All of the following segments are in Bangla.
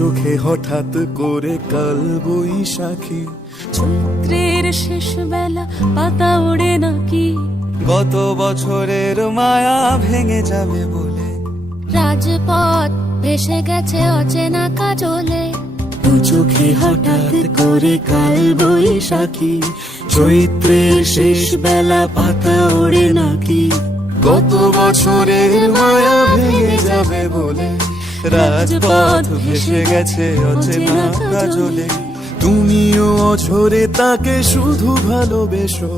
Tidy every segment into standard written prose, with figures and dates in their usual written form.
চোখে হঠাৎ করে কাল বৈশাখী, চৈত্রের শেষ বেলা পাতা ওড়ে নাকি, গত বছরের মায়া ভেঙে যাবে বলে, রাজপথ ভেসে গেছে অচেনা কাজলে, দু চোখে হঠাৎ করে কাল বৈশাখী, চৈত্রের শেষ বেলা পাতা ওড়ে নাকি, গত বছরের মায়া ভেঙে যাবে বলে, রাজপথ ভেসে গেছে অচেনা কাজলে। তুমিও অঝরে তাকে শুধু ভালোবেসো।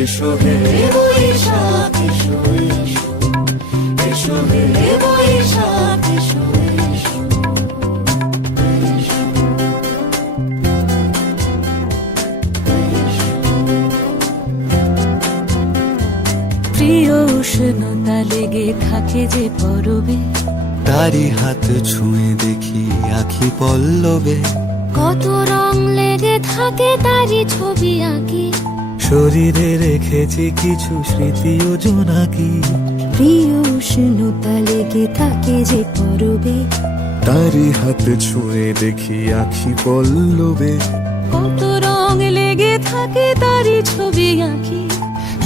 এসো হে বৈশাখ এসো এসো, এসো হে বৈশাখ এসো এসো, প্রিয় উষ্ণতা লেগে থাকে যে পরবে, তারি হাত ছুঁয়ে দেখি আখি পল্লবে, কত রং লেগে থাকে তারই ছবি আঁকি, শরীরে রেখেছি কিছু স্মৃতি ও জোনাকি, প্রিয় উষ্ণতা লেগে থাকে যে পরবে, তারি হাত ছুঁয়ে দেখি আখি পল্লবে, কত রং লেগে থাকে তারই ছবি আঁকি,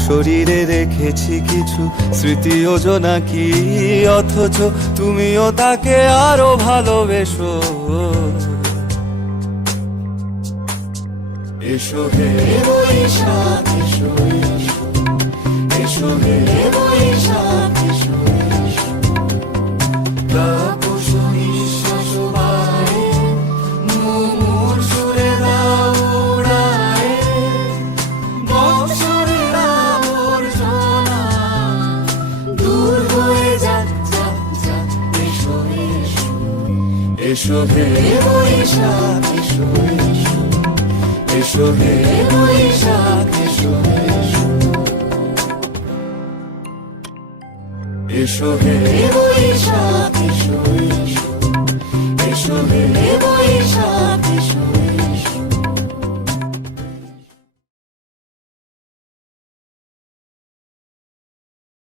শরীরে রেখেছি কিছু স্মৃতি ও জোনাকি, অথচ তুমিও তাকে আরো ভালোবেসো। এসো হে বৈশাখ এসো এসো, এসো হে বৈশাখ এসো এসো, তাপস নিঃশ্বাস বায়ে, মুমুর সুরে দাও উড়ায়ে, বৎসরের আবর্জনা দূর হয়ে যাক যাক যাক, এসো এসো, এসো হে বৈশাখ এসো এসো, এসো হে বৈশাখ এসো এসো, এসো হে বৈশাখ এসো এসো, এসো হে বৈশাখ এসো।